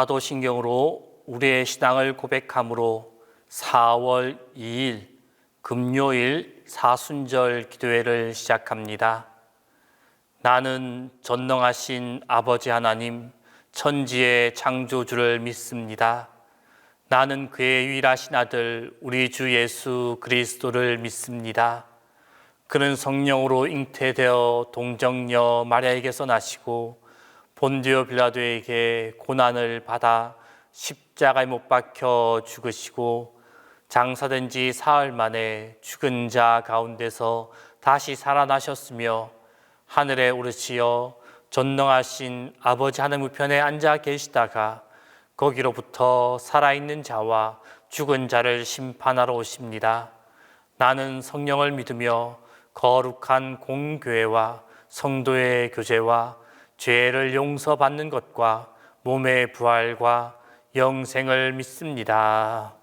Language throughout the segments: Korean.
사도신경으로 우리의 신앙을 고백함으로 4월 2일 금요일 사순절 기도회를 시작합니다. 나는 전능하신 아버지 하나님, 천지의 창조주를 믿습니다. 나는 그의 유일하신 아들 우리 주 예수 그리스도를 믿습니다. 그는 성령으로 잉태되어 동정녀 마리아에게서 나시고 본디오 빌라도에게 고난을 받아 십자가에 못 박혀 죽으시고 장사된 지 사흘 만에 죽은 자 가운데서 다시 살아나셨으며 하늘에 오르시어 전능하신 아버지 하늘 우편에 앉아 계시다가 거기로부터 살아있는 자와 죽은 자를 심판하러 오십니다. 나는 성령을 믿으며 거룩한 공교회와 성도의 교제와 죄를 용서받는 것과 몸의 부활과 영생을 믿습니다.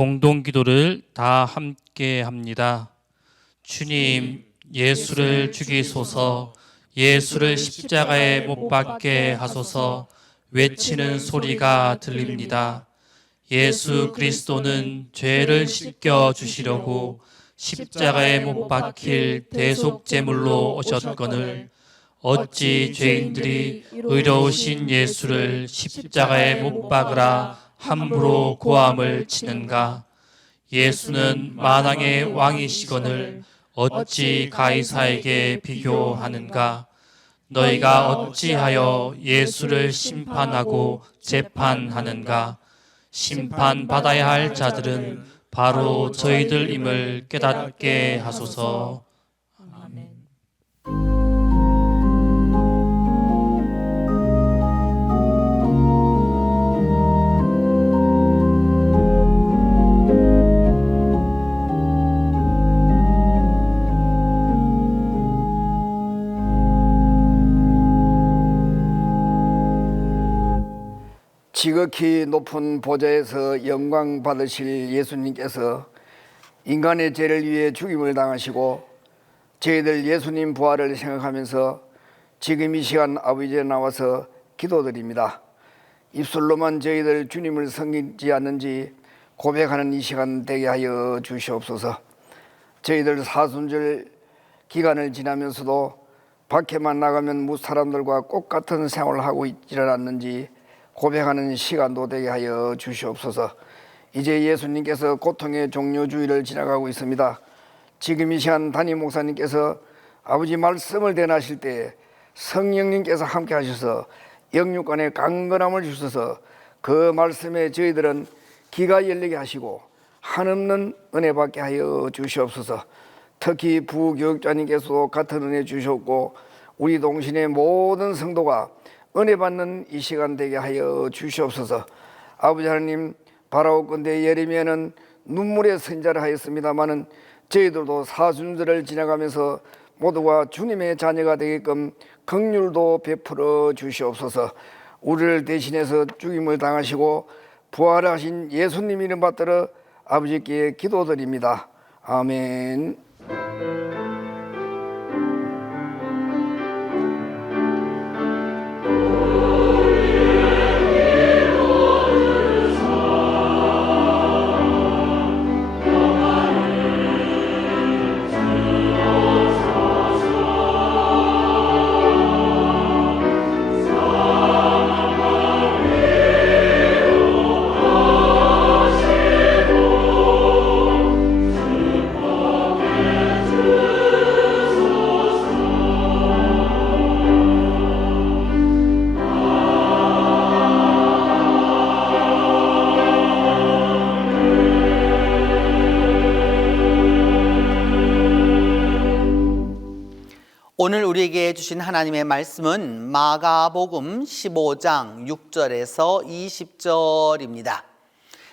공동기도를 다 함께 합니다. 주님, 예수를 죽이소서, 예수를 십자가에 못 박게 하소서 외치는 소리가 들립니다. 예수 그리스도는 죄를 씻겨 주시려고 십자가에 못 박힐 대속제물로 오셨거늘 어찌 죄인들이 의로우신 예수를 십자가에 못 박으라 함부로 고함을 치는가? 예수는 만왕의 왕이시거늘 어찌 가이사에게 비교하는가? 너희가 어찌하여 예수를 심판하고 재판하는가? 심판받아야 할 자들은 바로 저희들임을 깨닫게 하소서. 아멘. 지극히 높은 보좌에서 영광 받으실 예수님께서 인간의 죄를 위해 죽임을 당하시고 저희들 예수님 부활을 생각하면서 지금 이 시간 아버지에 나와서 기도드립니다. 입술로만 저희들 주님을 섬기지 않는지 고백하는 이 시간 되게 하여 주시옵소서. 저희들 사순절 기간을 지나면서도 밖에만 나가면 무사람들과 똑같은 생활을 하고 있지는 않는지 고백하는 시간도 되게 하여 주시옵소서. 이제 예수님께서 고통의 종료주의를 지나가고 있습니다. 지금 이 시간 담임 목사님께서 아버지 말씀을 대하실 때 성령님께서 함께 하셔서 영육간의 강건함을 주셔서 그 말씀에 저희들은 귀가 열리게 하시고 한없는 은혜 받게 하여 주시옵소서. 특히 부교육자님께서도 같은 은혜 주셨고 우리 동신의 모든 성도가 은혜 받는 이 시간 되게 하여 주시옵소서. 아버지 하나님, 바라옵건대 예레미야는 눈물의 선자를 하였습니다마는 저희들도 사순절을 지나가면서 모두가 주님의 자녀가 되게끔 긍휼도 베풀어 주시옵소서. 우리를 대신해서 죽임을 당하시고 부활하신 예수님 이름 받들어 아버지께 기도드립니다. 아멘. 오늘 우리에게 주신 하나님의 말씀은 마가복음 15장 6절에서 20절입니다.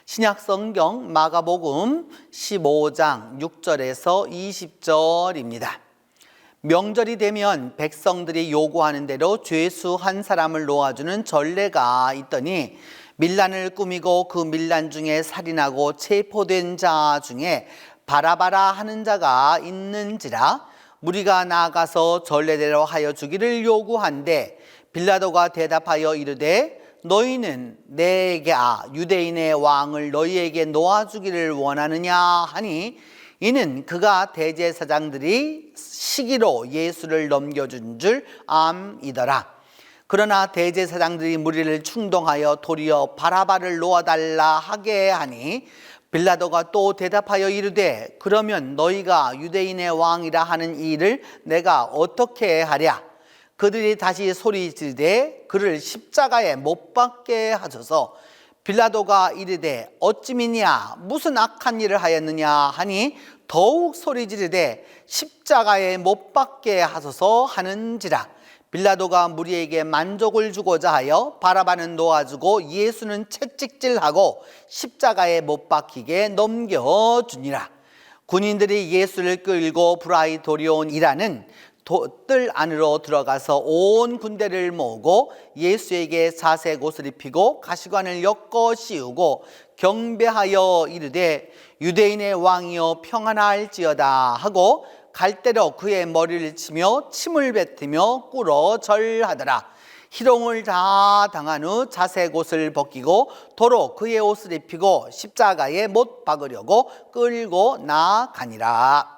신약성경 마가복음 15장 6절에서 20절입니다. 명절이 되면 백성들이 요구하는 대로 죄수 한 사람을 놓아주는 전례가 있더니 밀란을 꾸미고 그 밀란 중에 살인하고 체포된 자 중에 바라바라 하는 자가 있는지라 무리가 나아가서 전례대로 하여 주기를 요구한데 빌라도가 대답하여 이르되 너희는 내게 유대인의 왕을 너희에게 놓아주기를 원하느냐 하니 이는 그가 대제사장들이 시기로 예수를 넘겨준 줄 암이더라. 그러나 대제사장들이 무리를 충동하여 도리어 바라바를 놓아달라 하게 하니 빌라도가 또 대답하여 이르되 그러면 너희가 유대인의 왕이라 하는 이 일을 내가 어떻게 하랴? 그들이 다시 소리 지르되 그를 십자가에 못 박게 하소서. 빌라도가 이르되 어찌미냐 무슨 악한 일을 하였느냐 하니 더욱 소리 지르되 십자가에 못 박게 하소서 하는지라. 빌라도가 무리에게 만족을 주고자 하여 바라바는 놓아주고 예수는 채찍질하고 십자가에 못 박히게 넘겨주니라. 군인들이 예수를 끌고 브라이도리온이라는 뜰 안으로 들어가서 온 군대를 모으고 예수에게 사색 옷을 입히고 가시관을 엮어 씌우고 경배하여 이르되 유대인의 왕이여 평안할지어다 하고 갈대로 그의 머리를 치며 침을 뱉으며 꿇어 절하더라. 희롱을 다 당한 후 자색 옷을 벗기고 도로 그의 옷을 입히고 십자가에 못 박으려고 끌고 나가니라.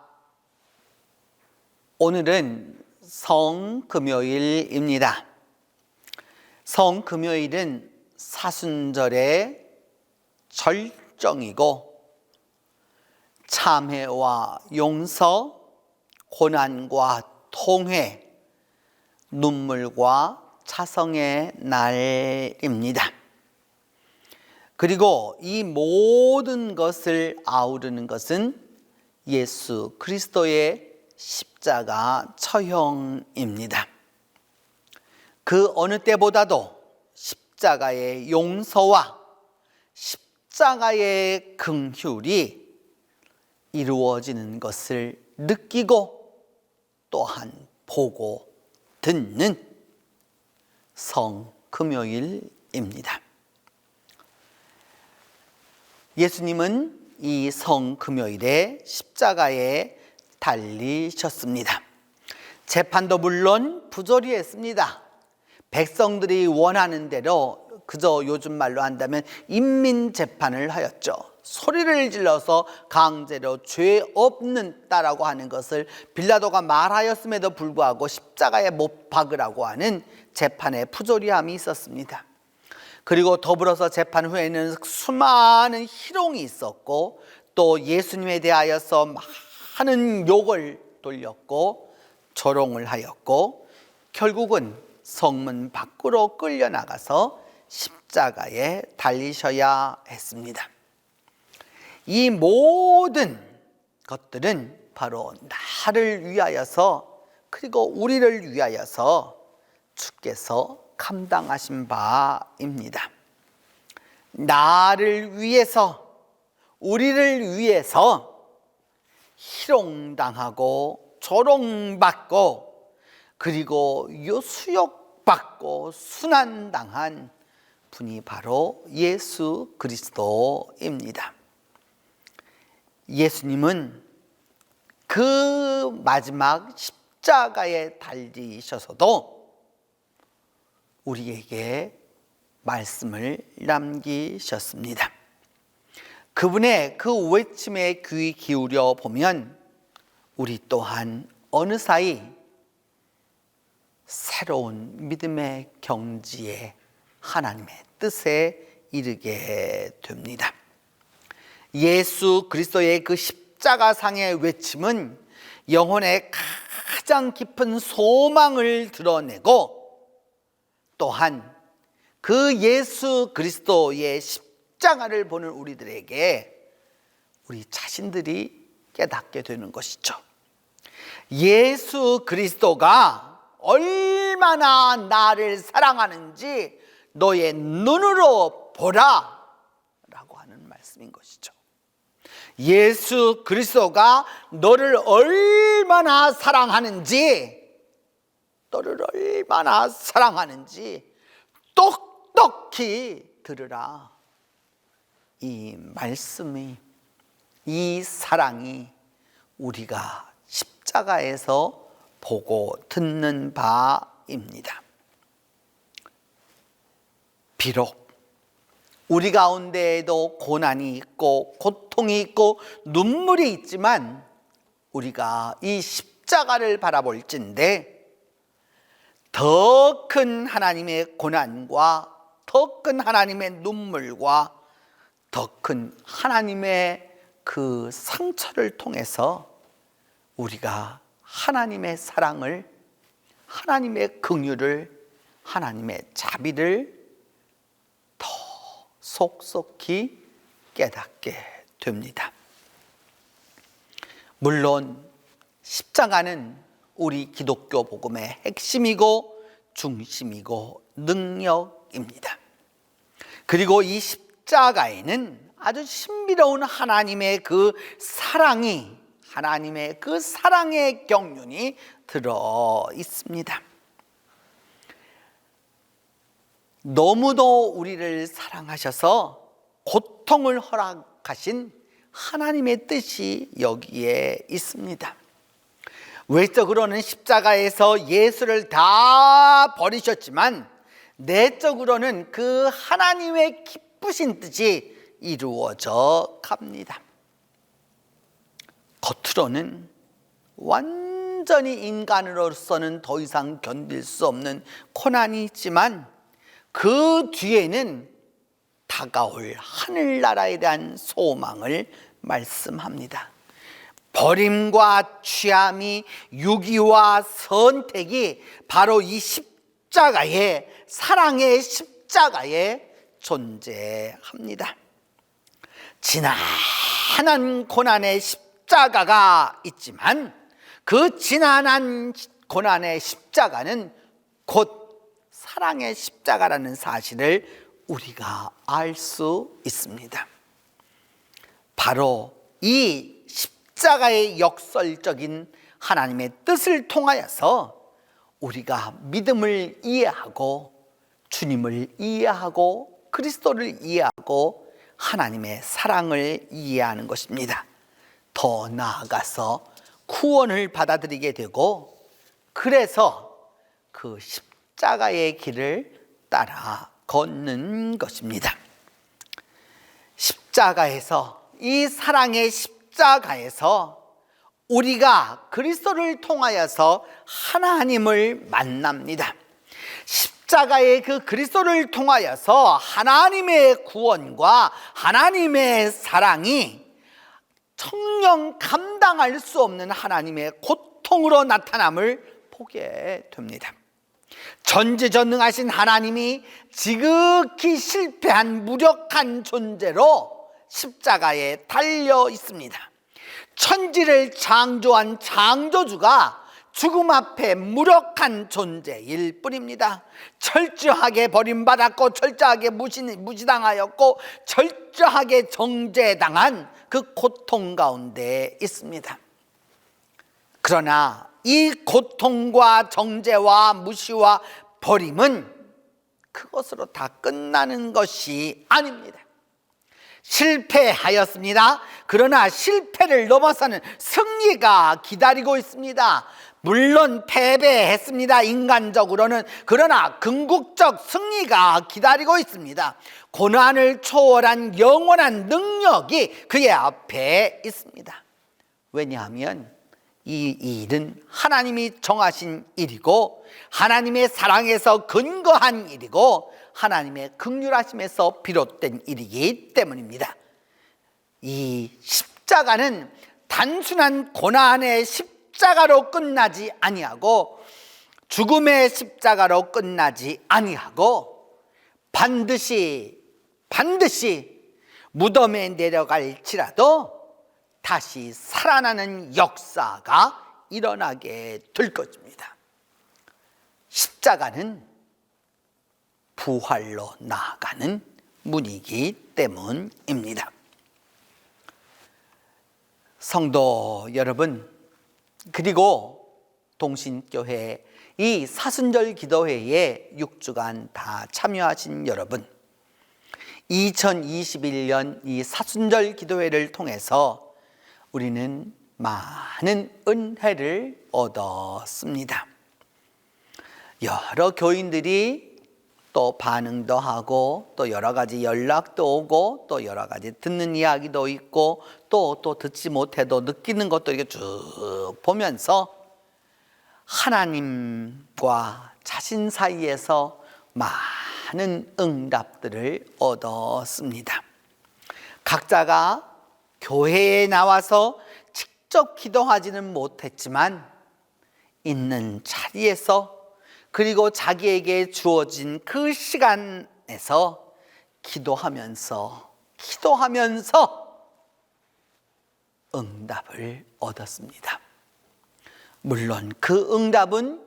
오늘은 성금요일입니다. 성금요일은 사순절의 절정이고 참회와 용서, 고난과 통회, 눈물과 차성의 날입니다. 그리고 이 모든 것을 아우르는 것은 예수 그리스도의 십자가 처형입니다. 그 어느 때보다도 십자가의 용서와 십자가의 긍휼이 이루어지는 것을 느끼고 또한 보고 듣는 성금요일입니다. 예수님은 이 성금요일에 십자가에 달리셨습니다. 재판도 물론 부조리했습니다. 백성들이 원하는 대로, 그저 요즘 말로 한다면 인민재판을 하였죠. 소리를 질러서 강제로 죄 없는다라고 하는 것을 빌라도가 말하였음에도 불구하고 십자가에 못 박으라고 하는 재판의 부조리함이 있었습니다. 그리고 더불어서 재판 후에는 수많은 희롱이 있었고 또 예수님에 대하여서 많은 욕을 돌렸고 조롱을 하였고 결국은 성문 밖으로 끌려나가서 십자가에 달리셔야 했습니다. 이 모든 것들은 바로 나를 위하여서 그리고 우리를 위하여서 주께서 감당하신 바입니다. 나를 위해서, 우리를 위해서 희롱당하고 조롱받고 그리고 수욕받고 순환당한 분이 바로 예수 그리스도입니다. 예수님은 그 마지막 십자가에 달리셔서도 우리에게 말씀을 남기셨습니다. 그분의 그 외침에 귀 기울여 보면 우리 또한 어느 사이 새로운 믿음의 경지에 하나님의 뜻에 이르게 됩니다. 예수 그리스도의 그 십자가상의 외침은 영혼의 가장 깊은 소망을 드러내고 또한 그 예수 그리스도의 십자가를 보는 우리들에게 우리 자신들이 깨닫게 되는 것이죠. 예수 그리스도가 얼마나 나를 사랑하는지 너의 눈으로 보라 라고 하는 말씀인 것이죠. 예수 그리스도가 너를 얼마나 사랑하는지 똑똑히 들으라. 이 말씀이, 이 사랑이 우리가 십자가에서 보고 듣는 바입니다. 비록 우리 가운데에도 고난이 있고 고통이 있고 눈물이 있지만 우리가 이 십자가를 바라볼진데 더 큰 하나님의 고난과 더 큰 하나님의 눈물과 더 큰 하나님의 그 상처를 통해서 우리가 하나님의 사랑을, 하나님의 긍휼을, 하나님의 자비를 더 속속히 깨닫게 됩니다. 물론 십자가는 우리 기독교 복음의 핵심이고 중심이고 능력입니다. 그리고 이 십자가에는 아주 신비로운 하나님의 그 사랑이, 하나님의 그 사랑의 경륜이 들어 있습니다. 너무도 우리를 사랑하셔서 고통을 허락하신 하나님의 뜻이 여기에 있습니다. 외적으로는 십자가에서 예수를 다 버리셨지만 내적으로는 그 하나님의 기쁘신 뜻이 이루어져 갑니다. 겉으로는 완전히 인간으로서는 더 이상 견딜 수 없는 고난이 있지만 그 뒤에는 다가올 하늘나라에 대한 소망을 말씀합니다. 버림과 취함이, 유기와 선택이 바로 이 십자가의, 사랑의 십자가에 존재합니다. 지난한 고난의 십자가가 있지만 그 지난한 고난의 십자가는 곧 사랑의 십자가라는 사실을 우리가 알 수 있습니다. 바로 이 십자가의 역설적인 하나님의 뜻을 통하여서 우리가 믿음을 이해하고 주님을 이해하고 그리스도를 이해하고 하나님의 사랑을 이해하는 것입니다. 더 나아가서 구원을 받아들이게 되고 그래서 그 십자가의 길을 따라 걷는 것입니다. 십자가에서, 이 사랑의 십자가에서 우리가 그리스도를 통하여서 하나님을 만납니다. 십자가의 그 그리스도를 통하여서 하나님의 구원과 하나님의 사랑이 청령 감당할 수 없는 하나님의 고통으로 나타남을 보게 됩니다. 전지전능하신 하나님이 지극히 실패한 무력한 존재로 십자가에 달려 있습니다. 천지를 창조한 창조주가 죽음 앞에 무력한 존재일 뿐입니다. 철저하게 버림받았고 철저하게 무시당하였고 철저하게 정죄당한 그 고통 가운데 있습니다. 그러나 이 고통과 정죄와 무시와 버림은 그것으로 다 끝나는 것이 아닙니다. 실패하였습니다. 그러나 실패를 넘어서는 승리가 기다리고 있습니다. 물론 패배했습니다. 인간적으로는. 그러나 궁극적 승리가 기다리고 있습니다. 고난을 초월한 영원한 능력이 그의 앞에 있습니다. 왜냐하면 이 일은 하나님이 정하신 일이고 하나님의 사랑에서 근거한 일이고 하나님의 긍휼하심에서 비롯된 일이기 때문입니다. 이 십자가는 단순한 고난의 십자가로 끝나지 아니하고 죽음의 십자가로 끝나지 아니하고 반드시 무덤에 내려갈지라도 다시 살아나는 역사가 일어나게 될 것입니다. 십자가는 부활로 나아가는 문이기 때문입니다. 성도 여러분, 그리고 동신교회 이 사순절 기도회에 6주간 다 참여하신 여러분, 2021년 이 사순절 기도회를 통해서 우리는 많은 은혜를 얻었습니다. 여러 교인들이 또 반응도 하고 또 여러 가지 연락도 오고 또 여러 가지 듣는 이야기도 있고 또 듣지 못해도 느끼는 것도 이렇게 쭉 보면서 하나님과 자신 사이에서 많은 응답들을 얻었습니다. 각자가 교회에 나와서 직접 기도하지는 못했지만 있는 자리에서 그리고 자기에게 주어진 그 시간에서 기도하면서 응답을 얻었습니다. 물론 그 응답은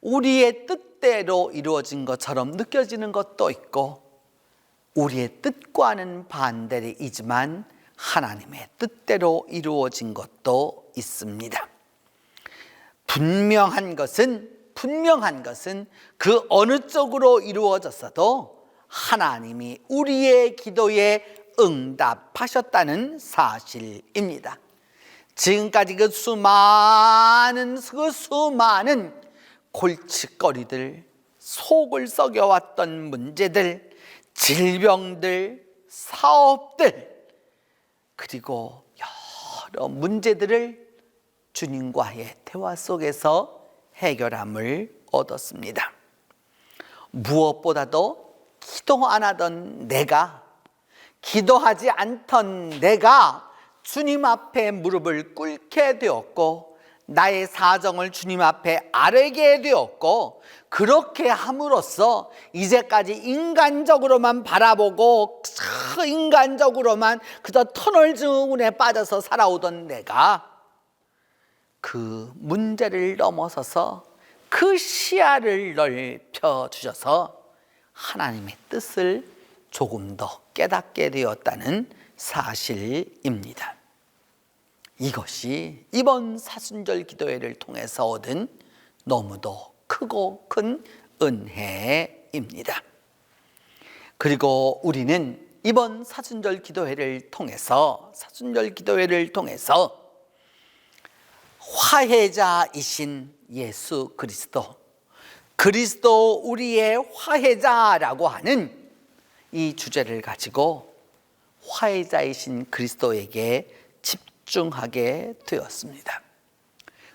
우리의 뜻대로 이루어진 것처럼 느껴지는 것도 있고 우리의 뜻과는 반대이지만 하나님의 뜻대로 이루어진 것도 있습니다. 분명한 것은 그 어느 쪽으로 이루어졌어도 하나님이 우리의 기도에 응답하셨다는 사실입니다. 지금까지 그 수많은 골칫거리들, 속을 썩여왔던 문제들, 질병들, 사업들, 그리고 여러 문제들을 주님과의 대화 속에서 해결함을 얻었습니다. 무엇보다도 기도 안 하던 내가, 기도하지 않던 내가 주님 앞에 무릎을 꿇게 되었고, 나의 사정을 주님 앞에 아뢰게 되었고, 그렇게 함으로써 이제까지 인간적으로만 바라보고 인간적으로만 그저 터널 증후군에 빠져서 살아오던 내가 그 문제를 넘어서서 그 시야를 넓혀 주셔서 하나님의 뜻을 조금 더 깨닫게 되었다는 사실입니다. 이것이 이번 사순절 기도회를 통해서 얻은 너무도 크고 큰 은혜입니다. 그리고 우리는 이번 사순절 기도회를 통해서 화해자이신 예수 그리스도 우리의 화해자라고 하는 이 주제를 가지고 화해자이신 그리스도에게 집중하게 되었습니다.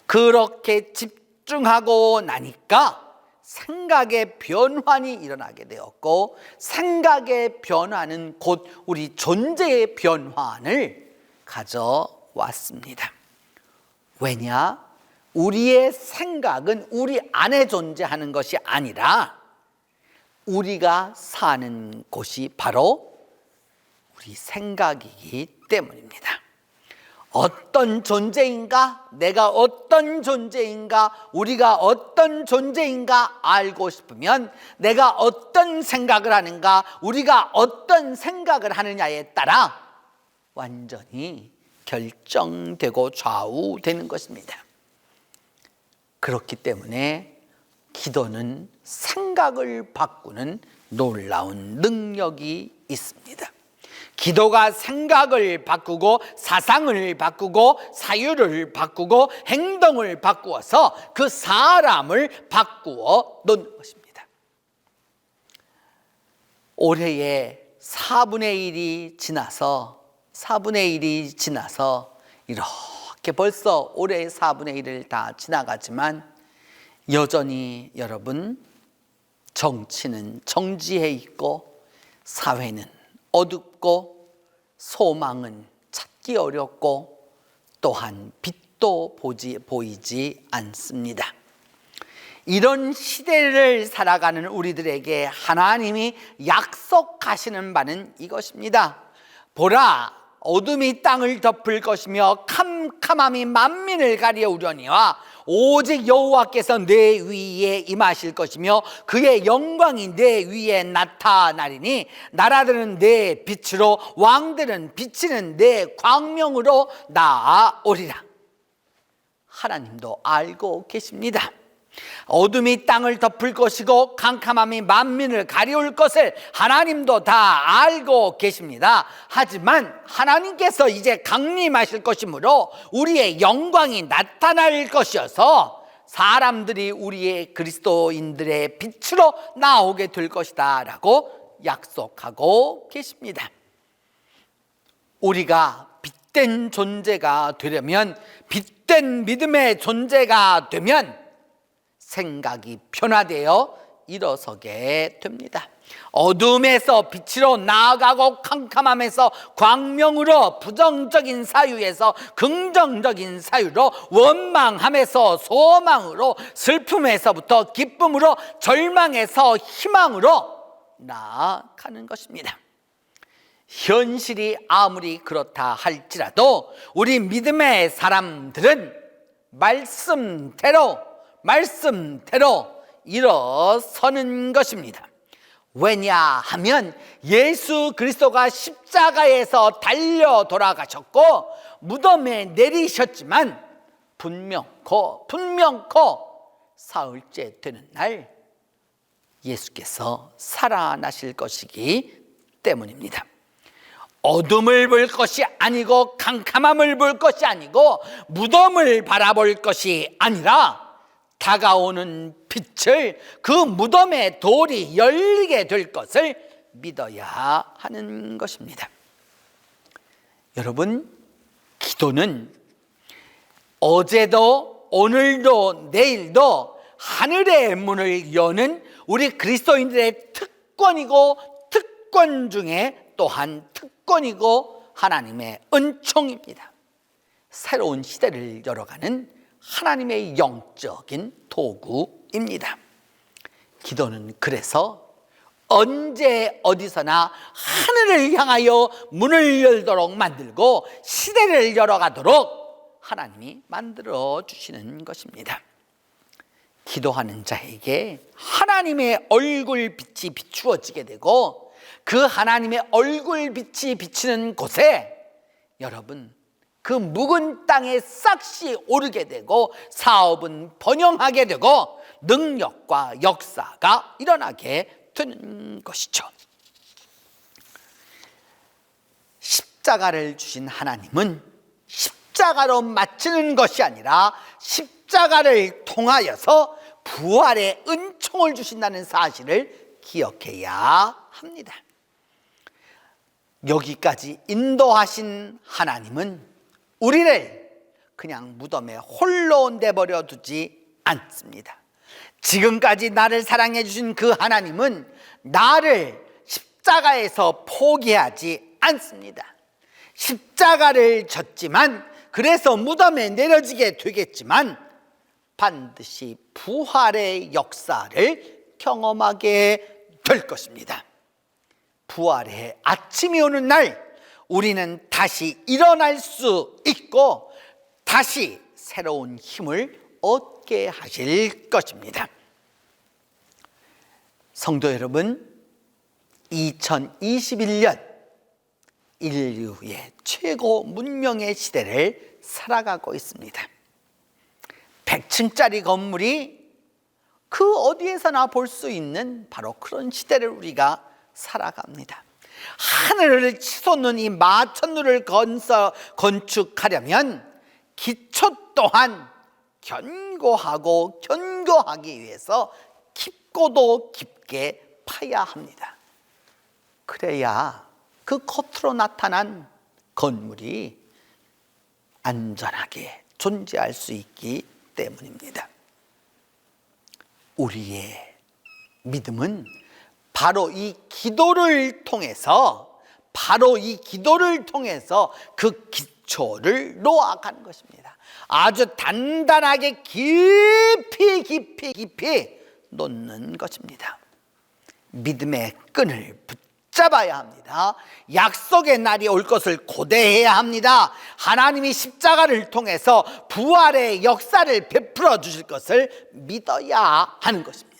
그렇게 집중하고 나니까 생각의 변환이 일어나게 되었고, 생각의 변화는 곧 우리 존재의 변환을 가져왔습니다. 왜냐? 우리의 생각은 우리 안에 존재하는 것이 아니라 우리가 사는 곳이 바로 우리 생각이기 때문입니다. 어떤 존재인가, 내가 어떤 존재인가, 우리가 어떤 존재인가 알고 싶으면 내가 어떤 생각을 하는가, 우리가 어떤 생각을 하느냐에 따라 완전히 결정되고 좌우되는 것입니다. 그렇기 때문에 기도는 생각을 바꾸는 놀라운 능력이 있습니다. 기도가 생각을 바꾸고 사상을 바꾸고 사유를 바꾸고 행동을 바꾸어서 그 사람을 바꾸어 놓는 것입니다. 올해의 4분의 1이 지나서 이렇게 벌써 올해의 4분의 1을 다 지나가지만 여전히 여러분, 정치는 정지해 있고 사회는 어둡고 소망은 찾기 어렵고 또한 빛도 보이지 않습니다. 이런 시대를 살아가는 우리들에게 하나님이 약속하시는 바는 이것입니다. 보라, 어둠이 땅을 덮을 것이며 캄캄함이 만민을 가리우려니와 오직 여호와께서 내 위에 임하실 것이며 그의 영광이 내 위에 나타나리니 나라들은 내 빛으로 왕들은 비치는 내 광명으로 나아오리라. 하나님도 알고 계십니다. 어둠이 땅을 덮을 것이고 캄캄함이 만민을 가리울 것을 하나님도 다 알고 계십니다. 하지만 하나님께서 이제 강림하실 것이므로 우리의 영광이 나타날 것이어서 사람들이 우리의 그리스도인들의 빛으로 나오게 될 것이다 라고 약속하고 계십니다. 우리가 빛된 존재가 되려면, 빛된 믿음의 존재가 되면 생각이 변화되어 일어서게 됩니다. 어둠에서 빛으로 나아가고 캄캄함에서 광명으로, 부정적인 사유에서 긍정적인 사유로, 원망함에서 소망으로, 슬픔에서부터 기쁨으로, 절망에서 희망으로 나아가는 것입니다. 현실이 아무리 그렇다 할지라도 우리 믿음의 사람들은 말씀대로 일어서는 것입니다. 왜냐하면 예수 그리스도가 십자가에서 달려 돌아가셨고 무덤에 내리셨지만 분명코 사흘째 되는 날 예수께서 살아나실 것이기 때문입니다. 어둠을 볼 것이 아니고 캄캄함을 볼 것이 아니고 무덤을 바라볼 것이 아니라 다가오는 빛을 그 무덤의 돌이 열리게 될 것을 믿어야 하는 것입니다. 여러분, 기도는 어제도 오늘도 내일도 하늘의 문을 여는 우리 그리스도인들의 특권이고 특권 중에 또한 특권이고 하나님의 은총입니다. 새로운 시대를 열어가는 하나님의 영적인 도구입니다. 기도는 그래서 언제 어디서나 하늘을 향하여 문을 열도록 만들고 시대를 열어가도록 하나님이 만들어 주시는 것입니다. 기도하는 자에게 하나님의 얼굴 빛이 비추어지게 되고 그 하나님의 얼굴 빛이 비치는 곳에 여러분 그 묵은 땅에 싹시 오르게 되고 사업은 번영하게 되고 능력과 역사가 일어나게 되는 것이죠. 십자가를 주신 하나님은 십자가로 마치는 것이 아니라 십자가를 통하여서 부활의 은총을 주신다는 사실을 기억해야 합니다. 여기까지 인도하신 하나님은 우리를 그냥 무덤에 홀로 내버려 두지 않습니다. 지금까지 나를 사랑해 주신 그 하나님은 나를 십자가에서 포기하지 않습니다. 십자가를 졌지만 그래서 무덤에 내려지게 되겠지만 반드시 부활의 역사를 경험하게 될 것입니다. 부활의 아침이 오는 날 우리는 다시 일어날 수 있고 다시 새로운 힘을 얻게 하실 것입니다. 성도 여러분, 2021년 인류의 최고 문명의 시대를 살아가고 있습니다. 100층짜리 건물이 그 어디에서나 볼 수 있는 바로 그런 시대를 우리가 살아갑니다. 하늘을 치솟는 이 마천루를 건축하려면 기초 또한 견고하고 견고하기 위해서 깊고도 깊게 파야 합니다. 그래야 그 겉으로 나타난 건물이 안전하게 존재할 수 있기 때문입니다. 우리의 믿음은 바로 이 기도를 통해서 그 기초를 놓아가는 것입니다. 아주 단단하게 깊이 놓는 것입니다. 믿음의 끈을 붙잡아야 합니다. 약속의 날이 올 것을 고대해야 합니다. 하나님이 십자가를 통해서 부활의 역사를 베풀어 주실 것을 믿어야 하는 것입니다.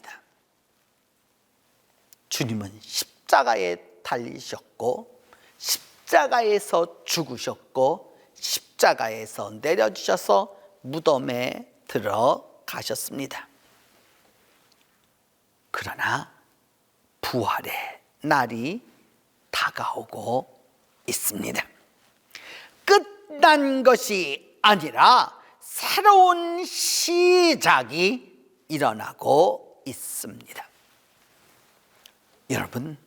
주님은 십자가에 달리셨고 십자가에서 죽으셨고 십자가에서 내려주셔서 무덤에 들어가셨습니다. 그러나 부활의 날이 다가오고 있습니다. 끝난 것이 아니라 새로운 시작이 일어나고 있습니다. 여러분,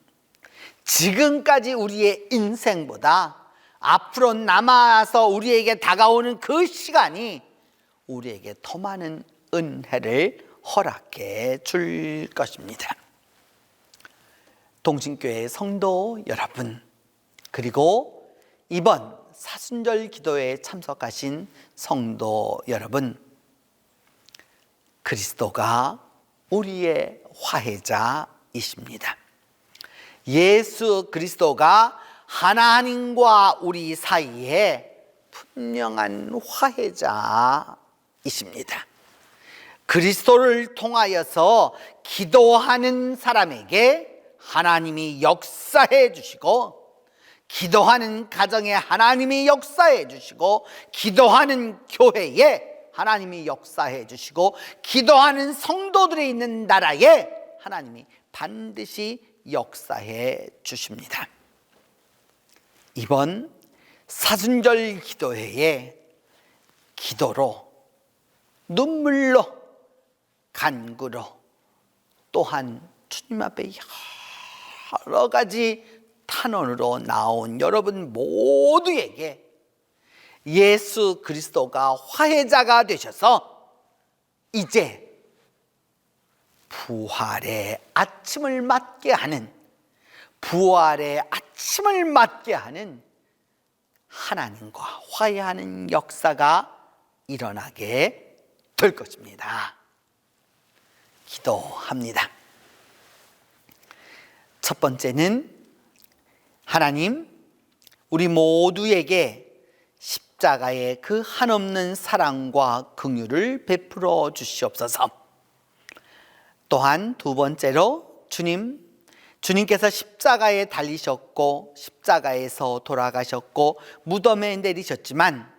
지금까지 우리의 인생보다 앞으로 남아서 우리에게 다가오는 그 시간이 우리에게 더 많은 은혜를 허락해 줄 것입니다. 동신교회 성도 여러분, 그리고 이번 사순절 기도에 참석하신 성도 여러분, 그리스도가 우리의 화해자이십니다. 예수 그리스도가 하나님과 우리 사이에 분명한 화해자이십니다. 그리스도를 통하여서 기도하는 사람에게 하나님이 역사해 주시고, 기도하는 가정에 하나님이 역사해 주시고, 기도하는 교회에 하나님이 역사해 주시고, 기도하는 성도들이 있는 나라에 하나님이 반드시 역사해 주십니다. 이번 사순절 기도회에 기도로, 눈물로, 간구로, 또한 주님 앞에 여러 가지 탄원으로 나온 여러분 모두에게 예수 그리스도가 화해자가 되셔서 이제 부활의 아침을 맞게 하는, 부활의 아침을 맞게 하는 하나님과 화해하는 역사가 일어나게 될 것입니다. 기도합니다. 첫 번째는 하나님, 우리 모두에게 십자가의 그 한없는 사랑과 긍휼을 베풀어 주시옵소서. 또한 두 번째로 주님께서 십자가에 달리셨고 십자가에서 돌아가셨고 무덤에 내리셨지만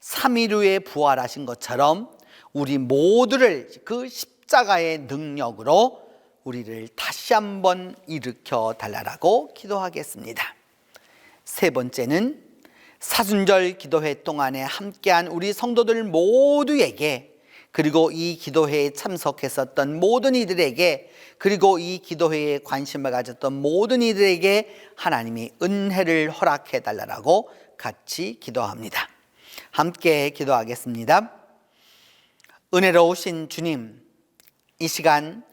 3일 후에 부활하신 것처럼 우리 모두를 그 십자가의 능력으로 우리를 다시 한번 일으켜 달라고 기도하겠습니다. 세 번째는 사순절 기도회 동안에 함께한 우리 성도들 모두에게, 그리고 이 기도회에 참석했었던 모든 이들에게, 그리고 이 기도회에 관심을 가졌던 모든 이들에게 하나님이 은혜를 허락해 달라고 같이 기도합니다. 함께 기도하겠습니다. 은혜로우신 주님, 이 시간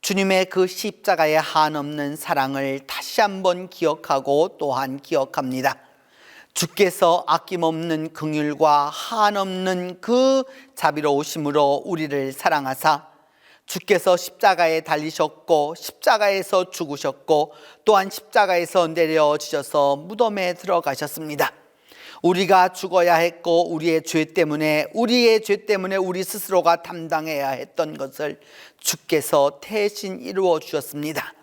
주님의 그 십자가의 한없는 사랑을 다시 한번 기억하고 또한 기억합니다. 주께서 아낌없는 긍휼과 한없는 그 자비로우심으로 우리를 사랑하사 주께서 십자가에 달리셨고 십자가에서 죽으셨고 또한 십자가에서 내려지셔서 무덤에 들어가셨습니다. 우리가 죽어야 했고 우리의 죄 때문에 우리 스스로가 담당해야 했던 것을 주께서 대신 이루어 주셨습니다.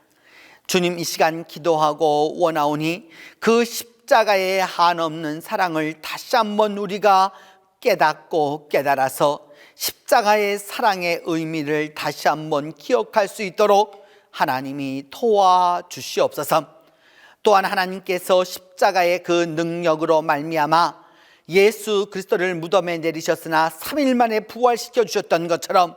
주님, 이 시간 기도하고 원하오니 그 십자가의 한없는 사랑을 다시 한번 우리가 깨닫고 깨달아서 십자가의 사랑의 의미를 다시 한번 기억할 수 있도록 하나님이 도와주시옵소서. 또한 하나님께서 십자가의 그 능력으로 말미암아 예수 그리스도를 무덤에 내리셨으나 3일 만에 부활시켜 주셨던 것처럼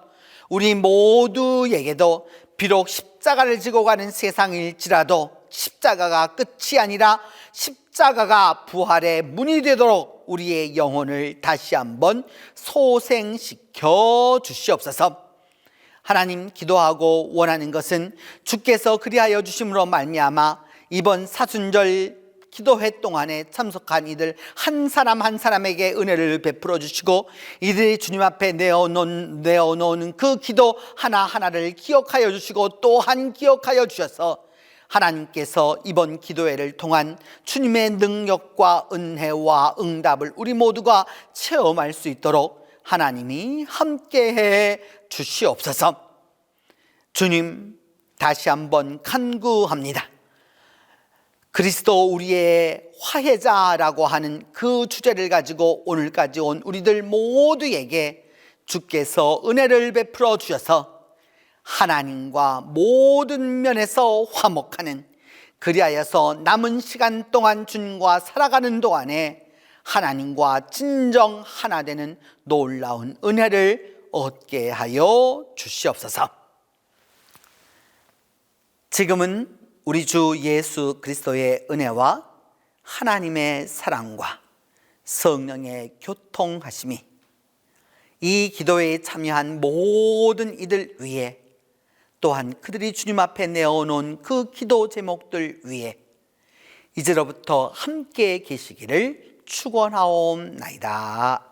우리 모두에게도 비록 십자가를 지고 가는 세상일지라도 십자가가 끝이 아니라 십자가가 부활의 문이 되도록 우리의 영혼을 다시 한번 소생시켜 주시옵소서. 하나님, 기도하고 원하는 것은 주께서 그리하여 주심으로 말미암아 이번 사순절 기도회 동안에 참석한 이들 한 사람 한 사람에게 은혜를 베풀어 주시고 이들이 주님 앞에 내어놓은 그 기도 하나하나를 기억하여 주시고 또한 기억하여 주셔서 하나님께서 이번 기도회를 통한 주님의 능력과 은혜와 응답을 우리 모두가 체험할 수 있도록 하나님이 함께해 주시옵소서. 주님, 다시 한번 간구합니다. 그리스도 우리의 화해자라고 하는 그 주제를 가지고 오늘까지 온 우리들 모두에게 주께서 은혜를 베풀어 주셔서 하나님과 모든 면에서 화목하는, 그리하여서 남은 시간 동안 주님과 살아가는 동안에 하나님과 진정 하나 되는 놀라운 은혜를 얻게 하여 주시옵소서. 지금은 우리 주 예수 그리스도의 은혜와 하나님의 사랑과 성령의 교통하심이 이 기도에 참여한 모든 이들 위에, 또한 그들이 주님 앞에 내어놓은 그 기도 제목들 위에 이제로부터 함께 계시기를 축원하옵나이다.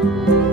아멘.